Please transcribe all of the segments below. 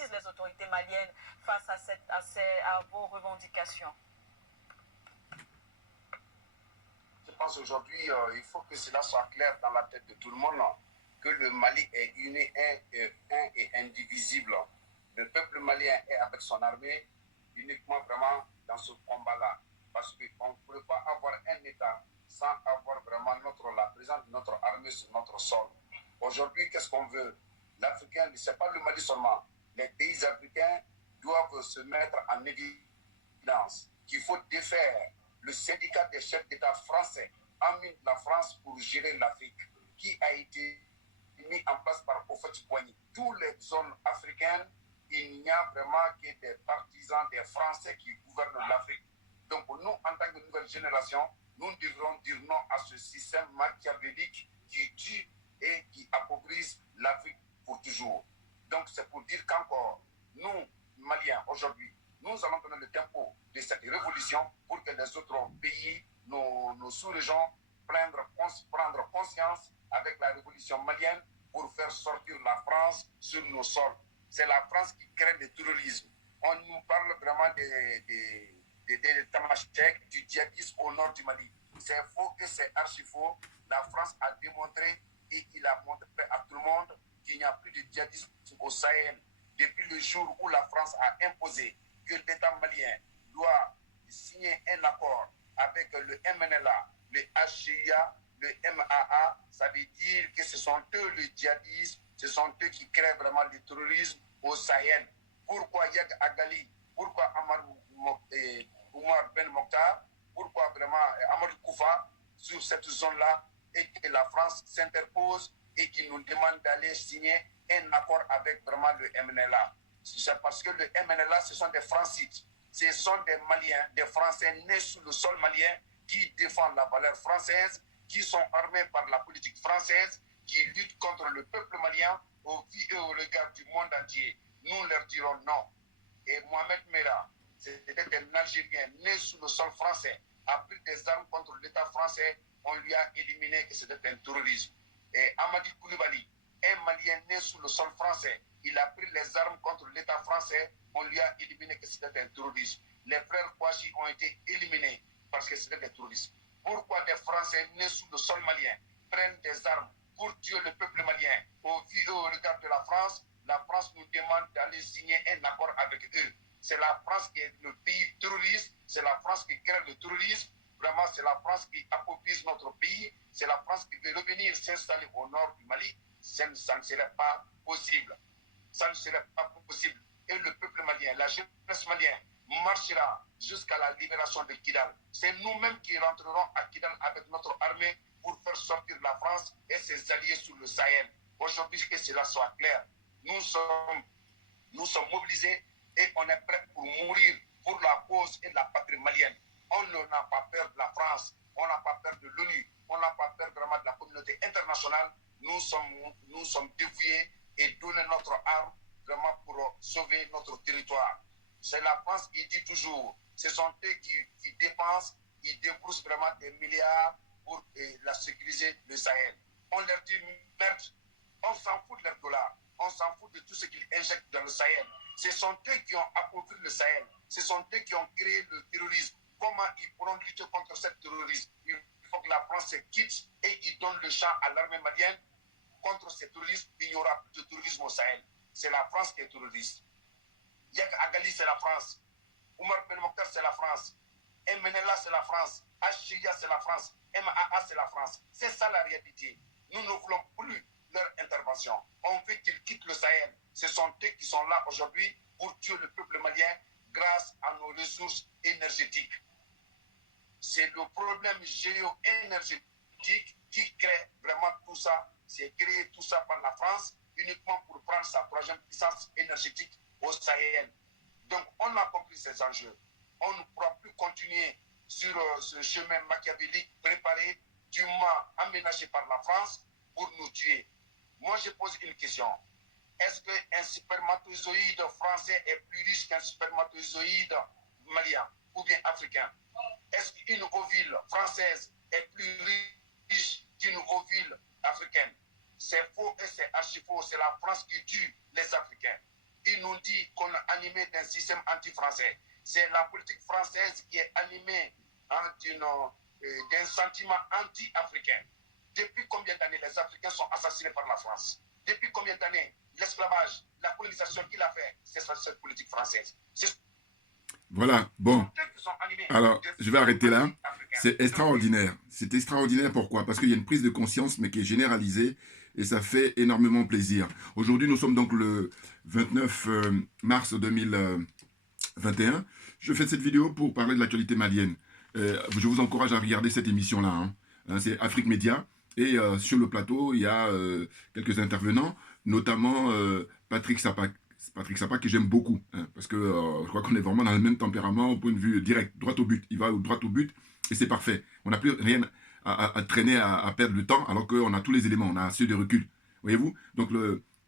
disent les autorités maliennes face à vos revendications? Je pense aujourd'hui, il faut que cela soit clair dans la tête de tout le monde, que le Mali est uni, un et indivisible. Le peuple malien est avec son armée uniquement vraiment dans ce combat-là. Parce qu'on ne peut pas avoir un État sans avoir vraiment la présence de notre armée sur notre sol. Aujourd'hui, qu'est-ce qu'on veut? L'Africain, ce n'est pas le Mali seulement. Les pays africains doivent se mettre en évidence qu'il faut défaire le syndicat des chefs d'État français, ennemi de la France pour gérer l'Afrique, qui a été mis en place par Houphouët-Boigny. Toutes les zones africaines, il n'y a vraiment que des partisans des Français qui gouvernent l'Afrique. Donc nous, en tant que nouvelle génération, nous devrons dire non à ce système machiavélique qui tue et qui appauvrisse l'Afrique pour toujours. Donc c'est pour dire qu'encore, nous, Maliens, aujourd'hui, nous allons donner le tempo de cette révolution pour que les autres pays, nos sous-régions, prendre conscience avec la révolution malienne pour faire sortir la France sur nos sols. C'est la France qui crée le terrorisme. On nous parle vraiment des tamashek, du djihadisme au nord du Mali. C'est faux et c'est archi faux. La France a démontré et il a montré à tout le monde qu'il n'y a plus de djihadisme au Sahel. Depuis le jour où la France a imposé que l'État malien doit signer un accord avec le MNLA, le HCIA, le MAA, ça veut dire que ce sont eux le djihadisme, ce sont eux qui créent vraiment le terrorisme au Sahel. Pourquoi Yag Agali, pourquoi Oumar Ben Mokhtar, pourquoi vraiment Amadou Koufa sur cette zone-là et que la France s'interpose et qui nous demande d'aller signer un accord avec vraiment le MNLA. C'est parce que le MNLA, ce sont des francites. Ce sont des Maliens, des Français nés sous le sol malien qui défendent la valeur française, qui sont armés par la politique française, qui luttent contre le peuple malien au vu et au regard du monde entier. Nous leur dirons non. Et Mohamed Merah, c'était un Algérien né sous le sol français, a pris des armes contre l'État français, on lui a éliminé que c'était un terrorisme. Et Amadi Koulibaly, un Malien né sous le sol français, il a pris les armes contre l'État français, on lui a éliminé que c'était un terrorisme. Les frères Kouachi ont été éliminés parce que c'était des terroristes. Pourquoi des Français nés sous le sol malien prennent des armes pour tuer le peuple malien au vu et au regard de la France nous demande d'aller signer un accord avec eux. C'est la France qui est le pays terroriste, c'est la France qui crée le terrorisme, vraiment c'est la France qui appauvrisse notre pays, c'est la France qui veut revenir s'installer au nord du Mali. Ça ne serait pas possible. Ça ne serait pas possible. Et le peuple malien, la jeunesse malienne, marchera jusqu'à la libération de Kidal. C'est nous-mêmes qui rentrerons à Kidal avec notre armée pour faire sortir la France et ses alliés sur le Sahel. Aujourd'hui, que cela soit clair, nous sommes mobilisés et on est prêts pour mourir pour la cause et la patrie malienne. On n'a pas peur de la France, on n'a pas peur de l'ONU, on n'a pas peur vraiment de la communauté internationale. Nous sommes dévoués et donner notre arme vraiment pour sauver notre territoire. C'est la France qui dit toujours, ce sont eux qui dépensent, ils débroussent vraiment des milliards pour la sécuriser le Sahel. On leur dit merde, on s'en fout de leurs dollars, on s'en fout de tout ce qu'ils injectent dans le Sahel. Ce sont eux qui ont appauvri le Sahel, ce sont eux qui ont créé le terrorisme. Comment ils pourront lutter contre ce terrorisme? Il faut que la France se quitte et ils donnent le champ à l'armée malienne. Contre ce terrorisme, il n'y aura plus de terrorisme au Sahel. C'est la France qui est terroriste. Yag Agali, c'est la France. Oumar Ben Mokhtar, c'est la France. MNLA, c'est la France. HCIA, c'est la France. MAA, c'est la France. C'est ça la réalité. Nous ne voulons plus leur intervention. On veut qu'ils quittent le Sahel. Ce sont eux qui sont là aujourd'hui pour tuer le peuple malien grâce à nos ressources énergétiques. C'est le problème géo-énergétique qui crée vraiment tout ça. C'est créé tout ça par la France uniquement pour prendre sa troisième puissance énergétique au Sahel. Donc on a compris ces enjeux. On ne pourra plus continuer sur ce chemin machiavélique préparé, dûment aménagé par la France pour nous tuer. Moi je pose une question. Est-ce qu'un spermatozoïde français est plus riche qu'un spermatozoïde malien ou bien africain? Est-ce qu'une ovule française est plus riche qu'une ovule africaine? C'est faux et c'est archi faux. C'est la France qui tue les Africains. il nous dit qu'on est animé d'un système anti-français. C'est la politique française qui est animée d'un sentiment anti-africain. Depuis combien d'années les Africains sont assassinés par la France? Depuis combien d'années l'esclavage, la colonisation qu'il a fait, c'est cette politique française. Voilà, bon. Alors, je vais arrêter là. C'est extraordinaire. C'est extraordinaire, pourquoi? Parce qu'il y a une prise de conscience, mais qui est généralisée, et ça fait énormément plaisir. Aujourd'hui, nous sommes donc le 29 mars 2021. Je fais cette vidéo pour parler de l'actualité malienne. Je vous encourage à regarder cette émission-là. C'est Afrique Média. Et sur le plateau, il y a quelques intervenants, notamment Patrick Sapak, que j'aime beaucoup, parce que je crois qu'on est vraiment dans le même tempérament au point de vue direct, droit au but. Il va droit au but et c'est parfait. On n'a plus rien à traîner, à perdre le temps, alors qu'on a tous les éléments, on a assez de recul. Voyez-vous? Donc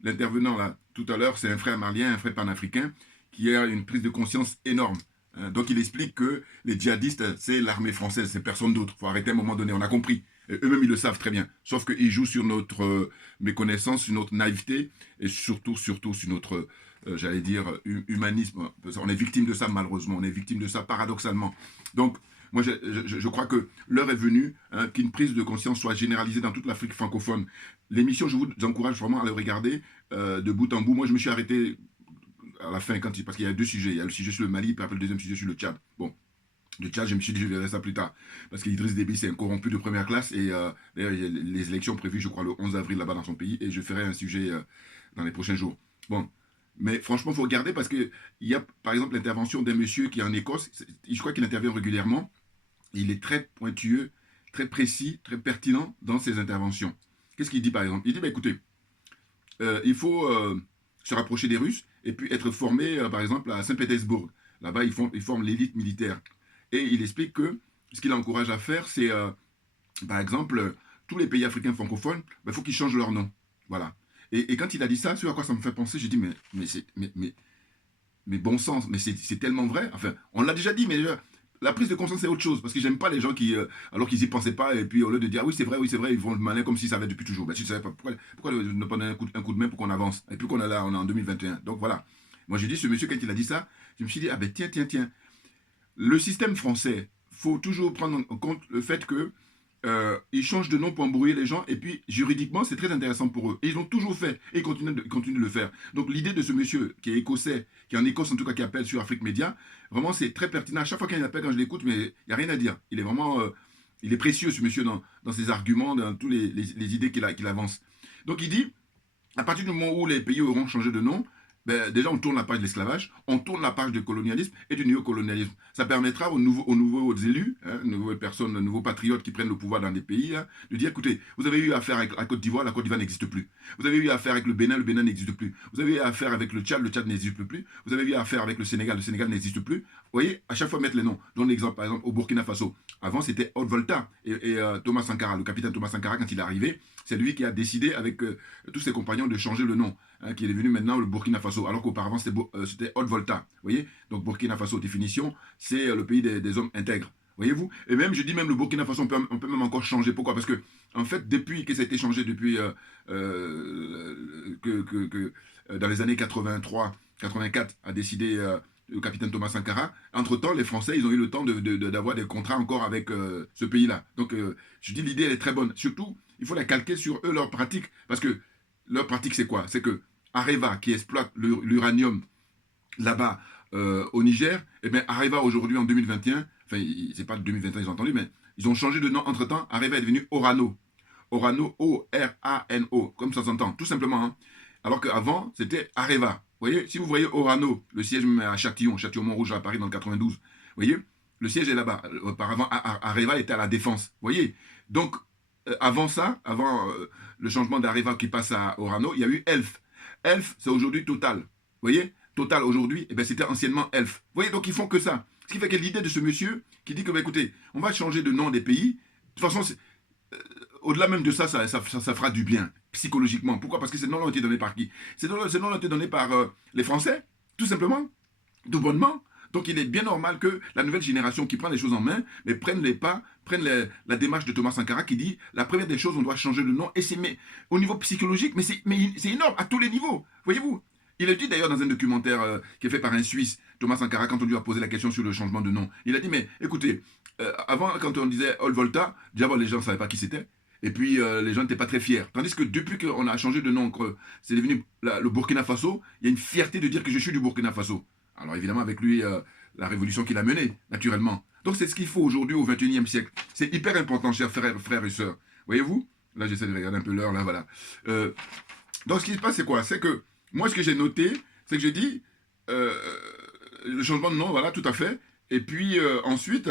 l'intervenant là, tout à l'heure, c'est un frère malien, un frère panafricain, qui a une prise de conscience énorme. Donc il explique que les djihadistes, c'est l'armée française, c'est personne d'autre. Il faut arrêter à un moment donné, on a compris. Eux-mêmes, ils le savent très bien. Sauf qu'ils jouent sur notre méconnaissance, sur notre naïveté, et surtout sur notre, j'allais dire, humanisme. On est victime de ça, malheureusement. On est victime de ça, paradoxalement. Donc, moi, je crois que l'heure est venue qu'une prise de conscience soit généralisée dans toute l'Afrique francophone. L'émission, je vous encourage vraiment à le regarder de bout en bout. Moi, je me suis arrêté à la fin, parce qu'il y a deux sujets. Il y a le sujet sur le Mali, puis après le deuxième sujet sur le Tchad. Bon. Le Tchad, je me suis dit, je verrai ça plus tard. Parce qu'Idriss Déby, c'est un corrompu de première classe. Et d'ailleurs, il y a les élections prévues, je crois, le 11 avril là-bas dans son pays. Et je ferai un sujet dans les prochains jours. Bon. Mais franchement, il faut regarder parce qu'il y a, par exemple, l'intervention d'un monsieur qui est en Écosse. Je crois qu'il intervient régulièrement. Il est très pointueux, très précis, très pertinent dans ses interventions. Qu'est-ce qu'il dit, par exemple? Il dit, bah, écoutez, il faut se rapprocher des Russes et puis être formé, par exemple, à Saint-Pétersbourg. Là-bas, ils forment l'élite militaire. Et il explique que ce qu'il encourage à faire, c'est, par exemple, tous les pays africains francophones, il faut qu'ils changent leur nom. Voilà. Et quand il a dit ça, ce à quoi ça me fait penser, j'ai dit, mais bon sens, mais c'est tellement vrai. Enfin, on l'a déjà dit, mais la prise de conscience, c'est autre chose. Parce que j'aime pas les gens qui, alors qu'ils n'y pensaient pas, et puis au lieu de dire, ah oui, c'est vrai, ils vont le malin comme s'ils savaient depuis toujours. Ben, si tu ne savais pas, pourquoi ne pas donner un coup de main pour qu'on avance? Et puis qu'on est là, on est en 2021. Donc voilà. Moi, j'ai dit, ce monsieur, quand il a dit ça, je me suis dit, ah ben tiens. Le système français, il faut toujours prendre en compte le fait que ils changent de nom pour embrouiller les gens, et puis juridiquement, c'est très intéressant pour eux. Et ils l'ont toujours fait, et ils continuent de le faire. Donc l'idée de ce monsieur, qui est écossais, qui est en Écosse en tout cas, qui appelle sur Afrique Média, vraiment c'est très pertinent. À chaque fois qu'il appelle, quand je l'écoute, mais il n'y a rien à dire. Il est vraiment, il est précieux ce monsieur dans ses arguments, dans toutes les idées qu'il avance. Donc il dit, à partir du moment où les pays auront changé de nom, ben, déjà, on tourne la page de l'esclavage, on tourne la page du colonialisme et du néocolonialisme. Ça permettra aux nouveaux élus, nouvelles personnes, nouveaux patriotes qui prennent le pouvoir dans des pays, de dire, écoutez, vous avez eu affaire avec la Côte d'Ivoire n'existe plus. Vous avez eu affaire avec le Bénin n'existe plus. Vous avez eu affaire avec le Tchad n'existe plus. Vous avez eu affaire avec le Sénégal n'existe plus. Vous voyez, à chaque fois mettre les noms. Je donne l'exemple, par exemple, au Burkina Faso. Avant, c'était Haute Volta et Thomas Sankara, le capitaine Thomas Sankara, quand il est arrivé, c'est lui qui a décidé avec tous ses compagnons de changer le nom, qui est devenu maintenant le Burkina Faso, alors qu'auparavant c'était Haute Volta. Vous voyez? Donc Burkina Faso, définition, c'est le pays des hommes intègres. Voyez-vous? Et même, je dis même le Burkina Faso, on peut même encore changer. Pourquoi? Parce que, en fait, depuis que ça a été changé, depuis dans les années 83, 84, a décidé le capitaine Thomas Sankara, entre-temps, les Français, ils ont eu le temps d'avoir des contrats encore avec ce pays-là. Donc, je dis, l'idée, elle est très bonne. Surtout, il faut la calquer sur eux, leur pratique. Parce que leur pratique, c'est quoi? C'est que Areva, qui exploite l'uranium là-bas au Niger, eh bien, Areva aujourd'hui, en 2021, enfin, c'est pas 2021, ils ont entendu, mais ils ont changé de nom entre-temps. Areva est devenu Orano. Orano, O-R-A-N-O, comme ça s'entend, tout simplement. Hein. Alors qu'avant, c'était Areva. Vous voyez, si vous voyez Orano, le siège à Châtillon-Montrouge à Paris dans le 92, vous voyez, le siège est là-bas. Auparavant, Areva était à la Défense. Vous voyez, donc, avant ça, avant le changement d'Areva qui passe à Orano, il y a eu Elf. Elf, c'est aujourd'hui Total. Vous voyez, Total aujourd'hui, eh ben, c'était anciennement Elf. Vous voyez, donc ils font que ça. Ce qui fait que l'idée de ce monsieur qui dit que, bah, écoutez, on va changer de nom des pays, de toute façon, au-delà même de ça, ça fera du bien, psychologiquement. Pourquoi? Parce que ces noms-là ont été donnés par qui? Ces noms-là ont été donnés par les Français, tout simplement, tout bonnement. Donc il est bien normal que la nouvelle génération qui prend les choses en main, mais prenne les pas, prenne la démarche de Thomas Sankara qui dit, la première des choses, on doit changer de nom, et c'est au niveau psychologique, mais c'est énorme, à tous les niveaux, voyez-vous. Il le dit d'ailleurs dans un documentaire qui est fait par un Suisse, Thomas Sankara, quand on lui a posé la question sur le changement de nom. Il a dit, mais écoutez, avant, quand on disait Ol Volta, d'abord les gens ne savaient pas qui c'était. Et puis les gens n'étaient pas très fiers. Tandis que depuis qu'on a changé de nom, que c'est devenu le Burkina Faso, il y a une fierté de dire que je suis du Burkina Faso. Alors évidemment, avec lui, la révolution qu'il a menée, naturellement. Donc c'est ce qu'il faut aujourd'hui au XXIe siècle. C'est hyper important, chers frères et sœurs. Voyez-vous? Là, j'essaie de regarder un peu l'heure, là, voilà. Donc ce qui se passe, c'est quoi? C'est que moi, ce que j'ai noté, c'est que j'ai dit le changement de nom, voilà, tout à fait. Et puis ensuite,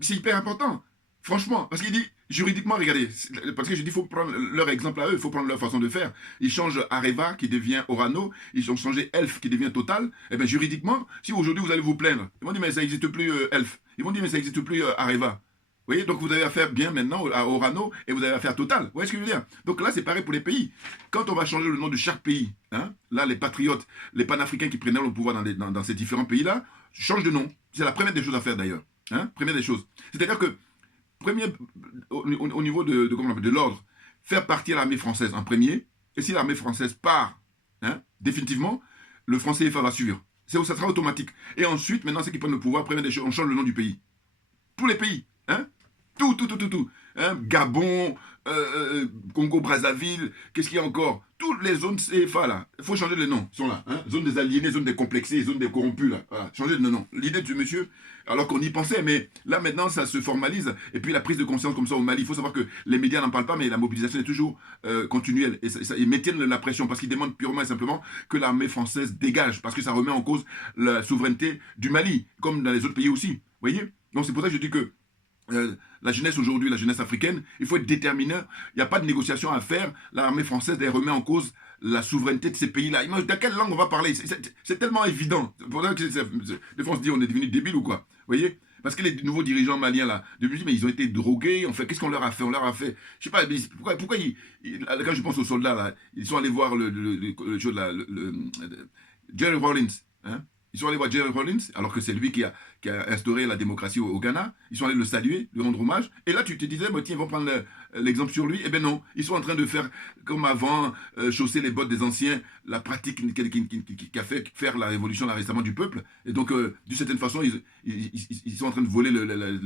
c'est hyper important. Franchement, parce qu'il dit, juridiquement, regardez, parce que je dis, il faut prendre leur exemple à eux, il faut prendre leur façon de faire. Ils changent Areva qui devient Orano, ils ont changé Elf qui devient Total. Eh bien, juridiquement, si aujourd'hui vous allez vous plaindre, ils vont dire, mais ça n'existe plus Elf. Ils vont dire, mais ça n'existe plus Areva. Vous voyez, donc vous avez affaire bien maintenant à Orano et vous avez affaire à Total. Vous voyez ce que je veux dire? Donc là, c'est pareil pour les pays. Quand on va changer le nom de chaque pays, hein, là, les patriotes, les panafricains qui prenaient le pouvoir dans ces différents pays-là, changent de nom. C'est la première des choses à faire d'ailleurs. Hein, première des choses. C'est-à-dire que premier, au niveau de l'ordre, faire partir l'armée française en premier, et si l'armée française part, hein, définitivement, le franc CFA va suivre. Ça sera automatique. Et ensuite, maintenant, ceux qui prennent le pouvoir, première des choses, on change le nom du pays. Tous les pays, hein, tout. Hein, Gabon, Congo-Brazzaville, qu'est-ce qu'il y a encore? Toutes les zones CFA, là, il faut changer les noms, ils sont là. Hein, zone des aliénés, zone des complexés, zone des corrompus, là. Voilà, changer de nom. L'idée de ce monsieur, alors qu'on y pensait, mais là, maintenant, ça se formalise. Et puis, la prise de conscience comme ça au Mali, il faut savoir que les médias n'en parlent pas, mais la mobilisation est toujours continuelle. Et ils maintiennent la pression, parce qu'ils demandent purement et simplement que l'armée française dégage, parce que ça remet en cause la souveraineté du Mali, comme dans les autres pays aussi. Vous voyez? Donc, c'est pour ça que je dis que la jeunesse aujourd'hui, la jeunesse africaine, il faut être déterminé. Il n'y a pas de négociation à faire. L'armée française, elle remet en cause la souveraineté de ces pays-là. Dans quelle langue on va parler? C'est tellement évident. Pour ça que des fois on se dit on est devenu débile ou quoi? Vous voyez? Parce que les nouveaux dirigeants maliens là, je me dis mais ils ont été drogués. En fait, qu'est-ce qu'on leur a fait? On leur a fait, je sais pas. Pourquoi quand je pense aux soldats là, ils sont allés voir le Jerry Rawlins, hein? Ils sont allés voir Jerry Rawlins, alors que c'est lui qui a instauré la démocratie au Ghana. Ils sont allés le saluer, lui rendre hommage. Et là, tu te disais, bah, tiens, ils vont prendre l'exemple sur lui. Eh bien non, ils sont en train de faire comme avant, chausser les bottes des anciens, la pratique qui a fait faire la révolution, l'arrêtement du peuple. Et donc, d'une certaine façon, ils sont en train de voler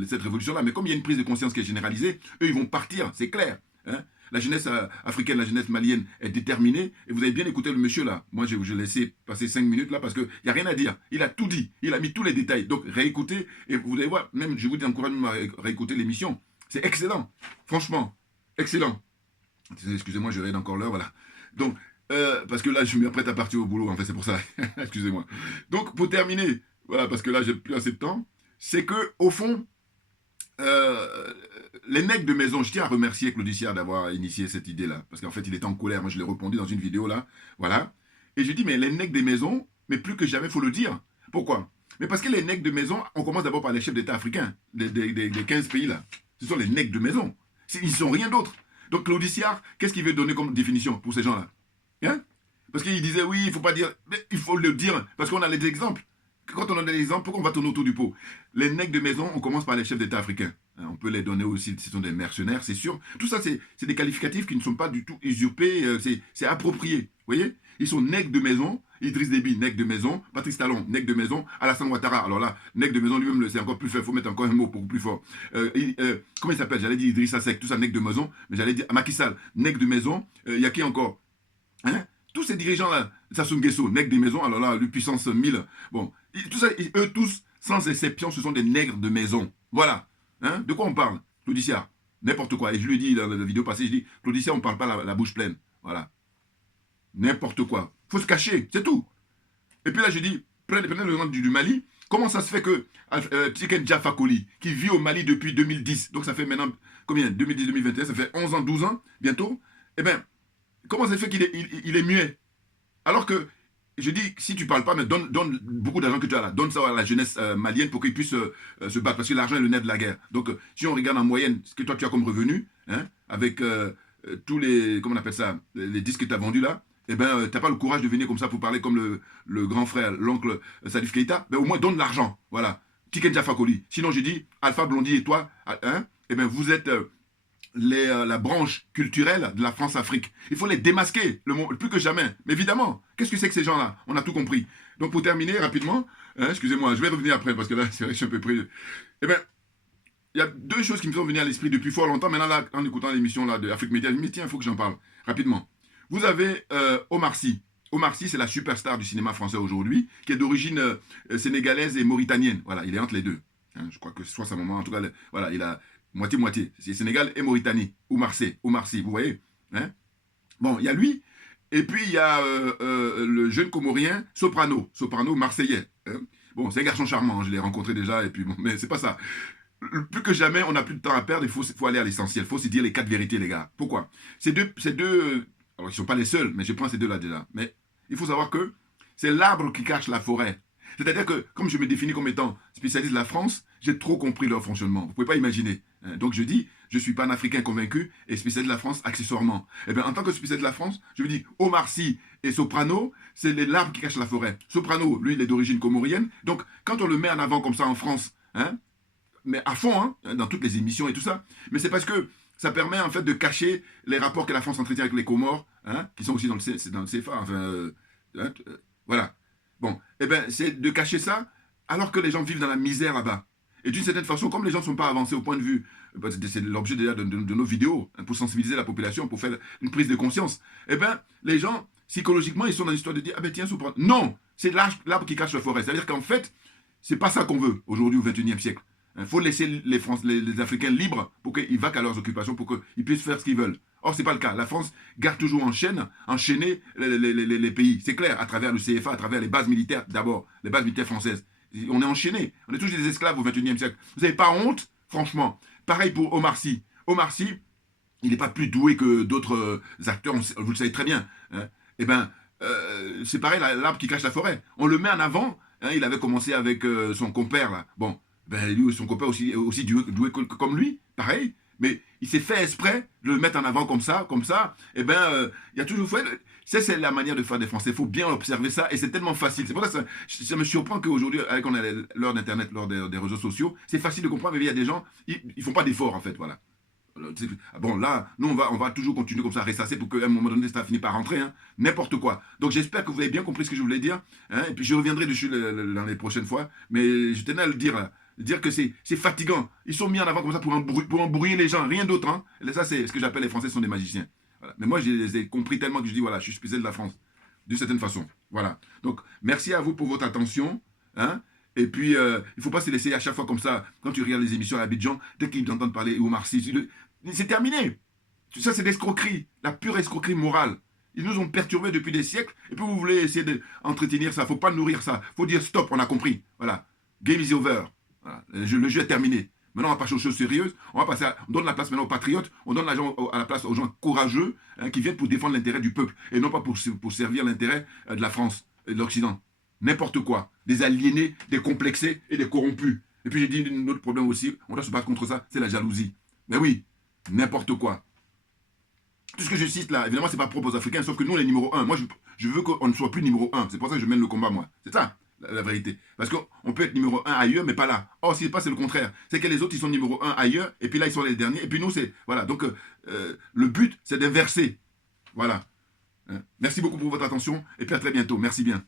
cette révolution-là. Mais comme il y a une prise de conscience qui est généralisée, eux, ils vont partir, c'est clair. Hein? La jeunesse africaine, la jeunesse malienne est déterminée. Et vous avez bien écouté le monsieur là. Moi, je l'ai laissé passer 5 minutes là parce qu'il n'y a rien à dire. Il a tout dit. Il a mis tous les détails. Donc, réécoutez. Et vous allez voir, même, je vous dis, encouragez-moi à réécouter l'émission. C'est excellent. Franchement, excellent. Excusez-moi, je raide encore l'heure, voilà. Donc, parce que là, je me prête à partir au boulot. En fait, c'est pour ça. Excusez-moi. Donc, pour terminer, voilà, parce que là, j'ai plus assez de temps, c'est que au fond, les nègres de maison, je tiens à remercier Claudicard d'avoir initié cette idée-là, parce qu'en fait, il était en colère, moi je l'ai répondu dans une vidéo là, voilà, et j'ai dit, mais les nègres des maisons, mais plus que jamais, il faut le dire. Pourquoi? Mais parce que les nègres de maison, on commence d'abord par les chefs d'État africains, des 15 pays là, ce sont les nègres de maison, ils ne sont rien d'autre. Donc Claudicard, qu'est-ce qu'il veut donner comme définition pour ces gens-là? Hein? Parce qu'il disait, oui, il ne faut pas dire, mais il faut le dire, parce qu'on a les exemples. Quand on a des exemples, pourquoi on va tourner autour du pot? Les nègres de maison, on commence par les chefs d'État africains. On peut les donner aussi, ce sont des mercenaires, c'est sûr. Tout ça, c'est des qualificatifs qui ne sont pas du tout usurpés, c'est approprié. Vous voyez? Ils sont nègres de maison. Idriss Déby, nègre de maison. Patrice Talon, nègre de maison. Alassane Ouattara, alors là, nègre de maison lui-même, c'est encore plus fort. Il faut mettre encore un mot beaucoup plus fort. Comment il s'appelle? J'allais dire Idrissa Seck, tout ça, nègre de maison. Mais j'allais dire Macky Sall, nègre de maison. Il y a qui encore? Hein? Tous ces dirigeants-là, Sassou Nguesso, nègre des maisons, alors là, lui, puissance 1000. Bon, tout ça, eux tous, sans exception, ce sont des nègres de maison. Voilà. Hein? De quoi on parle? Claudicard, n'importe quoi. Et je lui ai dit dans la vidéo passée, je dis, Claudicard, on ne parle pas la bouche pleine. Voilà. N'importe quoi. Il faut se cacher, c'est tout. Et puis là, je dis, prenez l'exemple du Mali. Comment ça se fait que Tiken Jah Fakoly, qui vit au Mali depuis 2010, donc ça fait maintenant, combien? 2010-2021, ça fait 11 ans, 12 ans, bientôt. Eh bien, comment ça se fait qu'il est muet? Alors que, je dis, si tu ne parles pas, mais donne beaucoup d'argent que tu as là. Donne ça à la jeunesse malienne pour qu'ils puissent se battre. Parce que l'argent est le nerf de la guerre. Donc, si on regarde en moyenne ce que toi tu as comme revenu, hein, avec tous les, comment on appelle ça, les disques que tu as vendus là, eh ben, tu n'as pas le courage de venir comme ça pour parler comme le grand frère, l'oncle Salif Keïta, ben, au moins donne l'argent. Voilà. Tiken Jah Fakoly. Sinon, j'ai dit, Alpha Blondy et toi, hein, eh ben, vous êtes la branche culturelle de la France-Afrique. Il faut les démasquer, plus que jamais. Mais évidemment, qu'est-ce que c'est que ces gens-là? On a tout compris. Donc pour terminer rapidement, hein, excusez-moi, je vais revenir après parce que là, c'est vrai que je suis un peu pris. Eh bien, il y a deux choses qui me sont venues à l'esprit depuis fort longtemps. Maintenant, là, en écoutant l'émission de Afrique Média, je me dis, tiens, il faut que j'en parle rapidement. Vous avez Omar Sy. Omar Sy, c'est la superstar du cinéma français aujourd'hui, qui est d'origine sénégalaise et mauritanienne. Voilà, il est entre les deux. Hein, je crois que soit sa maman, en tout cas, voilà, il a moitié-moitié. C'est Sénégal et Mauritanie. Omar Sy, vous voyez, hein? Bon, il y a lui, et puis il y a le jeune Comorien, Soprano marseillais. Hein? Bon, c'est un garçon charmant, je l'ai rencontré déjà, et puis bon, mais c'est pas ça. Plus que jamais, on n'a plus de temps à perdre, il faut aller à l'essentiel, il faut se dire les 4 vérités, les gars. Pourquoi? Ces deux, alors ils ne sont pas les seuls, mais je prends ces deux-là déjà. Mais il faut savoir que c'est l'arbre qui cache la forêt. C'est-à-dire que, comme je me définis comme étant spécialiste de la France, j'ai trop compris leur fonctionnement. Vous ne pouvez pas imaginer. Donc je dis, je suis pan-africain convaincu et spécialiste de la France accessoirement. Eh bien, en tant que spécialiste de la France, je me dis, Omar Sy et Soprano, c'est l'arbre qui cache la forêt. Soprano, lui, il est d'origine comorienne. Donc, quand on le met en avant comme ça en France, hein, mais à fond, hein, dans toutes les émissions et tout ça, mais c'est parce que ça permet en fait de cacher les rapports que la France entretient avec les Comores, hein, qui sont aussi dans le CFA, enfin, voilà. Bon, eh bien, c'est de cacher ça, alors que les gens vivent dans la misère là-bas. Et d'une certaine façon, comme les gens ne sont pas avancés au point de vue, c'est l'objet déjà de nos vidéos, hein, pour sensibiliser la population, pour faire une prise de conscience, eh bien, les gens, psychologiquement, ils sont dans l'histoire de dire, ah ben tiens, non, c'est l'arbre qui cache la forêt. C'est-à-dire qu'en fait, c'est pas ça qu'on veut aujourd'hui au XXIe siècle. Il faut laisser les Africains libres pour qu'ils vaquent à leurs occupations, pour qu'ils puissent faire ce qu'ils veulent. Or, ce n'est pas le cas. La France garde toujours enchaîné les pays. C'est clair, à travers le CFA, à travers les bases militaires, d'abord, les bases militaires françaises. On est enchaîné. On est toujours des esclaves au XXIe siècle. Vous n'avez pas honte, franchement. Pareil pour Omar Sy. Omar Sy, il n'est pas plus doué que d'autres acteurs, vous le savez très bien. Hein. Eh bien, c'est pareil, l'arbre qui cache la forêt. On le met en avant. Hein, il avait commencé avec son compère, là. Bon. Ben, lui, son copain aussi doué comme lui, pareil, mais il s'est fait exprès de le mettre en avant comme ça, et ben, il a toujours fait, c'est la manière de faire des Français, il faut bien observer ça, et c'est tellement facile, c'est pour ça que ça me surprend qu'aujourd'hui, avec l'heure d'Internet, l'heure des réseaux sociaux, c'est facile de comprendre, mais il y a des gens, ils font pas d'efforts, en fait, voilà. Bon, là, nous, on va toujours continuer comme ça à ressasser pour qu'à un moment donné, ça finisse par rentrer, hein, n'importe quoi. Donc, j'espère que vous avez bien compris ce que je voulais dire, hein, et puis je reviendrai dessus dans les prochaines fois, mais je tenais à le dire que c'est fatigant. Ils sont mis en avant comme ça pour embrouiller les gens, rien d'autre. Hein. Et ça, c'est ce que j'appelle les Français sont des magiciens. Voilà. Mais moi, je les ai compris tellement que je dis, voilà, je suis spécial de la France, d'une certaine façon. Voilà. Donc, merci à vous pour votre attention. Hein. Et puis, il ne faut pas se laisser à chaque fois comme ça, quand tu regardes les émissions à Abidjan, dès qu'ils entendent parler Omar Sy, c'est terminé. Ça, c'est l'escroquerie, la pure escroquerie morale. Ils nous ont perturbés depuis des siècles, et puis vous voulez essayer d'entretenir ça. Il ne faut pas nourrir ça. Il faut dire stop, on a compris. Voilà. Game is over. Voilà. Le jeu est terminé. Maintenant, on va passer aux choses sérieuses. On donne la place maintenant aux patriotes. On donne la place aux gens courageux, hein, qui viennent pour défendre l'intérêt du peuple et non pas pour servir l'intérêt de la France et de l'Occident. N'importe quoi. Des aliénés, des complexés et des corrompus. Et puis j'ai dit un autre problème aussi, on doit se battre contre ça, c'est la jalousie. Mais oui, n'importe quoi. Tout ce que je cite là, évidemment, c'est pas propre aux Africains, sauf que nous, on est numéro 1. Moi, je veux qu'on ne soit plus numéro 1. C'est pour ça que je mène le combat, moi. C'est ça. La vérité. Parce qu'on peut être numéro 1 ailleurs, mais pas là. Or, si c'est pas, c'est le contraire. C'est que les autres, ils sont numéro 1 ailleurs, et puis là, ils sont les derniers, et puis nous, c'est... Voilà. Donc, le but, c'est d'inverser. Voilà. Merci beaucoup pour votre attention, et puis à très bientôt. Merci bien.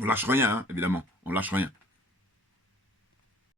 On lâche rien, hein, évidemment. On lâche rien.